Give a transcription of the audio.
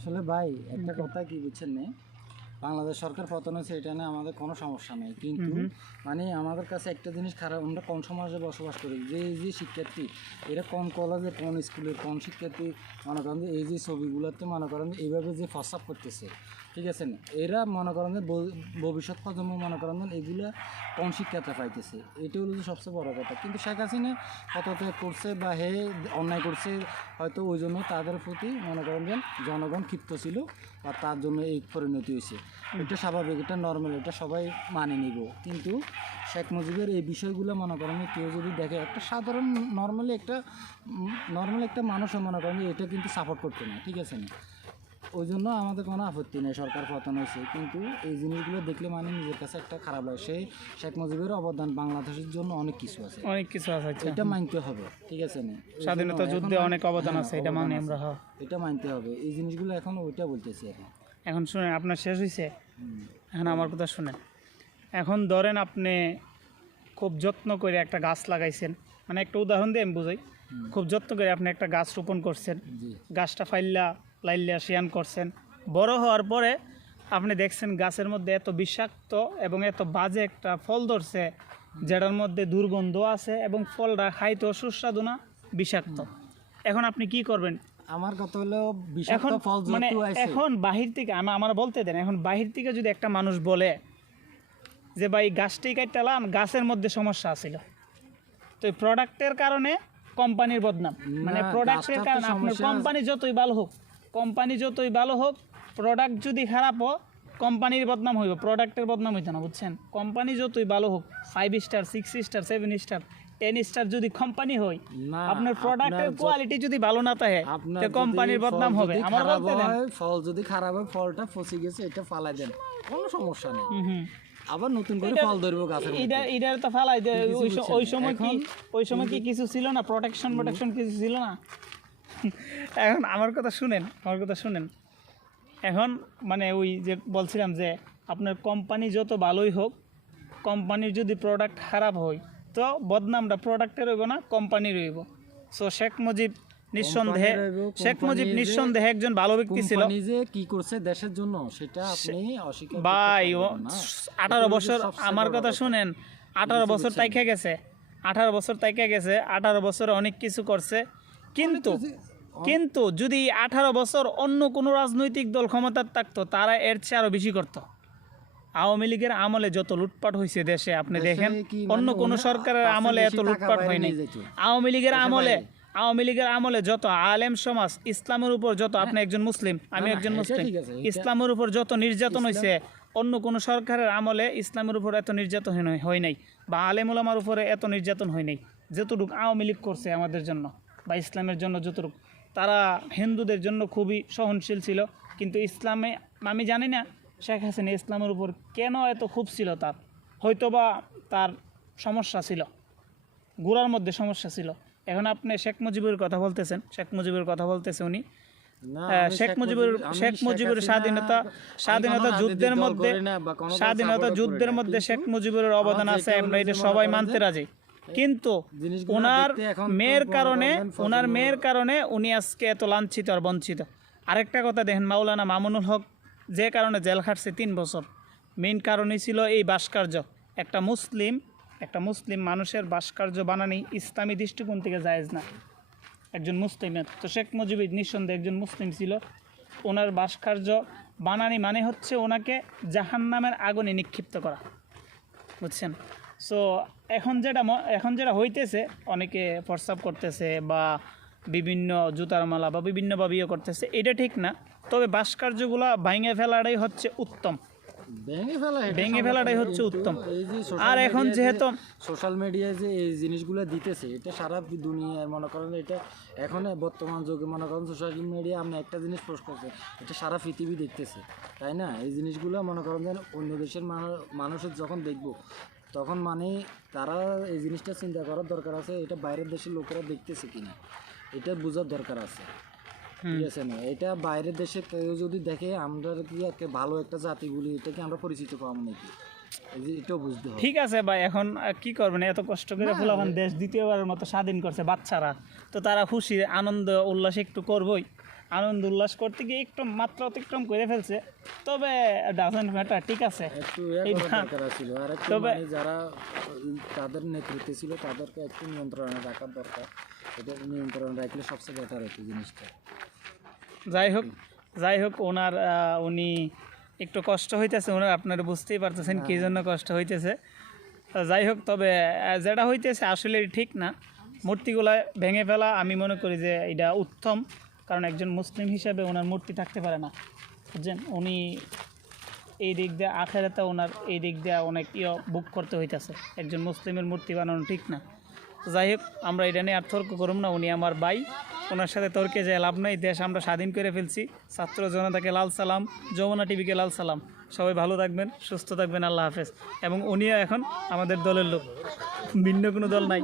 আসলে ভাই একটা কথা কি বুঝছেন না, বাংলাদেশ সরকার পতন হয়েছে এটা নিয়ে আমাদের কোনো সমস্যা নেই, কিন্তু মানে আমাদের কাছে একটা জিনিস খারাপ, আমরা কোন সমাজে বসবাস করি, যে এই যে শিক্ষার্থী এরা কোন কলেজে কোন স্কুলের কোন শিক্ষার্থী মনে করেন যে এই যে ছবিগুলোতে মনে করেন যে এইভাবে যে প্রস্তাব করতেছে, ঠিক আছে না, এরা মনে করেন যে ভবিষ্যৎ প্রজন্ম মনে করেন যে এগুলো কোন শিক্ষাটা পাইতেছে, এটা হলো যে সবচেয়ে বড় কথা। কিন্তু শেখ হাসিনা কত করছে বা হে অন্যায় করছে, হয়তো ওই জন্য তাদের প্রতি মনে করেন যে জনগণ ক্ষিপ্ত ছিল আর তার জন্য এই পরিণতি হয়েছে। এটা স্বাভাবিক, এটা নর্মাল, এটা সবাই মানে নিব। কিন্তু শেখ মুজিবের এই বিষয়গুলো মনে করেন কেউ যদি দেখে, একটা সাধারণ নর্মালি একটা মানুষও মনে করেন যে এটা কিন্তু সাপোর্ট করতে না, ঠিক আছে না, ওই জন্য আমাদের কোনো আপত্তি নেই সরকার পতন হয়েছে। কিন্তু এই জিনিসগুলো দেখলে মানে নিজের কাছে একটা খারাপ লাগে। সেই শেখ মুজিবের অবদান বাংলাদেশের জন্য অনেক কিছু আছে, এটা মানতে হবে, ঠিক আছে না, স্বাধীনতা যুদ্ধে অনেক অবদান আছে, এটা মানি আমরা। এটা মানতে হবে। এই জিনিসগুলো এখন ওইটা বলতেছি। এখন শুনেন, আপনার শেষ হয়েছে, এখন আমার কথা শুনেন। এখন ধরেন আপনি খুব যত্ন করে একটা গাছ লাগাইছেন, মানে একটা উদাহরণ দিয়ে আমি বুঝাই। খুব যত্ন করে আপনি একটা গাছ রোপণ করছেন, গাছটা লাইল্লা শিয়ান করছেন, বড় হওয়ার পরে আপনি দেখছেন গাছের মধ্যে এত বিষাক্ত এবং এত বাজে একটা ফল ধরছে, যেটার মধ্যে দুর্গন্ধ আছে এবং ফলটা খাইতেও সুস্বাদু না, বিষাক্ত। এখন আপনি কি করবেন? আমার কথা হলো বিষাক্ত ফল মানে এখন বাহির থেকে আমার বলতে দেন, এখন বাহির থেকে যদি একটা মানুষ বলে যে ভাই গাছটি কাটলাম, গাছের মধ্যে সমস্যা আছিল, তো এই প্রোডাক্টের কারণে কোম্পানির বদনাম, মানে প্রোডাক্টের কারণে আপনার কোম্পানি যতই ভালো হোক, প্রোডাক্ট যদি খারাপ হোক কোম্পানির বদনাম হইব, প্রোডাক্টের বদনাম হইতো না, বুঝছেন? কোম্পানি যতই ভালো হোক, 5 স্টার 6 স্টার 7 স্টার 10 স্টার যদি কোম্পানি হয়, আপনার প্রোডাক্টের কোয়ালিটি যদি ভালো না থাকে তো কোম্পানির বদনাম হবে। আমার বলতে দেন, ফল যদি খারাপ হয়, ফলটা ফসে গেছে, এটা ফালাই দেন, কোনো সমস্যা নেই, আবার নতুন করে ফল ধরবো গাছের মধ্যে, এটা তো ফালাই দে। ওই সময় কি কিছু ছিল না, প্রোটেকশন কিছু ছিল না? এখন আমার কথা শুনেন। এখন মানে ওই যে বলছিলাম যে আপনার কোম্পানি যত ভালোই হোক, কোম্পানির যদি প্রোডাক্ট খারাপ হয় তো বদনামটা প্রোডাক্টের হইব না, কোম্পানির হইব। সো শেখ মুজিব নিঃসন্দেহে একজন ভালো ব্যক্তি ছিল। নিজে কি করছে দেশের জন্য সেটা আপনি অস্বীকার ভাই, 18 বছর, আমার কথা শুনেন, 18 বছর তাইকে গেছে, 18 বছরে অনেক কিছু করছে। কিন্তু যদি 18 বছর অন্য কোনো রাজনৈতিক দল ক্ষমতার থাকতো, তারা এর চেয়ে আরো বেশি করত। আওয়ামী লীগের আমলে যত লুটপাট হয়েছে দেশে, আপনি দেখেন অন্য কোনো সরকারের আমলে এত লুটপাট হয়নি। আওয়ামী লীগের আমলে যত আলেম সমাজ ইসলামের উপর যত, আপনি একজন মুসলিম, আমি একজন মুসলিম, ইসলামের উপর যত নির্যাতন হয়েছে, অন্য কোনো সরকারের আমলে ইসলামের উপর এত নির্যাতন হয় নাই, বা আলেম ওলামার উপরে এত নির্যাতন হয় নাই যতটুকু আওয়ামী লীগ করছে আমাদের জন্য বা ইসলামের জন্য যতটুকু। তারা হিন্দুদের জন্য খুবই সহনশীল ছিল, কিন্তু ইসলামে আমি জানি না শেখ হাসিনা ইসলামের উপর কেন এত খুব ছিল। তার হয়তোবা তার সমস্যা ছিল, গোড়ার মধ্যে সমস্যা ছিল। এখন আপনি শেখ মুজিবের কথা বলতেছে উনি শেখ মুজিবের স্বাধীনতা যুদ্ধের মধ্যে শেখ মুজিবের অবদান আছে, আমরা এটা সবাই মানতে রাজি। কিন্তু ওনার মেয়ের কারণে উনি আজকে এত লাঞ্ছিত আর বঞ্চিত। আরেকটা কথা দেখেন, মাওলানা মামুনুল হক যে কারণে জেল খাটছে 3 বছর, মেইন কারণই ছিল এই ভাস্কর্য। একটা মুসলিম মানুষের ভাস্কর্য বানানি ইসলামী দৃষ্টিকোণ থেকে জায়েজ না, একজন মুসলিমের। তো শেখ মুজিব নিঃসন্দেহে একজন মুসলিম ছিল, ওনার ভাস্কর্য বানানি মানে হচ্ছে ওনাকে জাহান্নামের আগুনে নিক্ষিপ্ত করা, বুঝছেন? সো এখন যেটা হইতেছে, অনেকে প্রস্তাব করতেছে বা বিভিন্ন জুতার মালা বা বিভিন্নভাবে করতেছে, এটা ঠিক না। তবে ভাস্কর্যগুলো ভেঙে ফেলাটাই হচ্ছে উত্তম, আর এখন যেহেতু সোশ্যাল মিডিয়ায় যে এই জিনিসগুলো দিতেছে, এটা সারা দুনিয়ায় মনে করেন, এটা এখন বর্তমান যুগে মনে করেন সোশ্যাল মিডিয়া আপনি একটা জিনিস পোস্ট করছে, এটা সারা পৃথিবী দেখতেছে, তাই না? এই জিনিসগুলো মনে করেন যেন অন্য দেশের মানুষের যখন দেখবো, তখন মানে তারা এই জিনিসটা চিন্তা করার দরকার আছে, এটা বাইরের দেশের লোকেরা দেখতেছে কিনা, এটা বোঝার দরকার আছে, ঠিক আছে না? এটা বাইরের দেশে কেউ যদি দেখে আমরা কি একটা ভালো একটা জাতি বলি, এটা কি আমরা পরিচিত পাবো নাকি, এটাও বুঝতে হবে। ঠিক আছে ভাই, এখন কি করবেন, এত কষ্ট করে ফুলাবান দেশ দ্বিতীয়বারের মতো স্বাধীন করছে বাচ্চারা, তো তারা খুশি আনন্দ উল্লাস একটু করবই। আনন্দ উল্লাস করতে গিয়ে একটু মাত্রা অতিক্রম করে ফেলছে, তবে ডাজেন্ট ম্যাটার, ঠিক আছে। একটু ইয়ে করার দরকার ছিল, আর একটু তবে- মানে যারা তাদের নেতৃত্বে ছিল তাদেরকে একটু নিয়ন্ত্রণে রাখার দরকার। এটা নিয়ন্ত্রণে রাখলে সবচেয়ে বেটার হতো জিনিসটা। যাই হোক উনি একটু কষ্ট হইতেছে ওনার, আপনারা বুঝতেই পারতেছেন কী জন্য কষ্ট হইতেছে। যাই হোক, তবে যেটা হইতেছে আসলে ঠিক না, মূর্তিগুলা ভেঙে ফেলা আমি মনে করি যে এটা উত্তম, কারণ একজন মুসলিম হিসাবে ওনার মূর্তি থাকতে পারে না, বুঝছেন। উনি এই দিক দিয়ে আখেরাতে ওনার এই দিক দিয়ে অনেক বুক করতে হইতেছে, একজন মুসলিমের মূর্তি বানানো ঠিক না। যাই হোক, আমরা এটা নিয়ে আর তর্ক করুম না, উনি আমার ভাই, ওনার সাথে তর্কে যে লাভ নাই। দেশ আমরা স্বাধীন করে ফেলছি। ছাত্র জনতাকে লাল সালাম, যমুনা টিভিকে লাল সালাম। সবাই ভালো থাকবেন, সুস্থ থাকবেন, আল্লাহ হাফেজ। এবং উনিও এখন আমাদের দলের লোক, ভিন্ন কোনো দল নাই।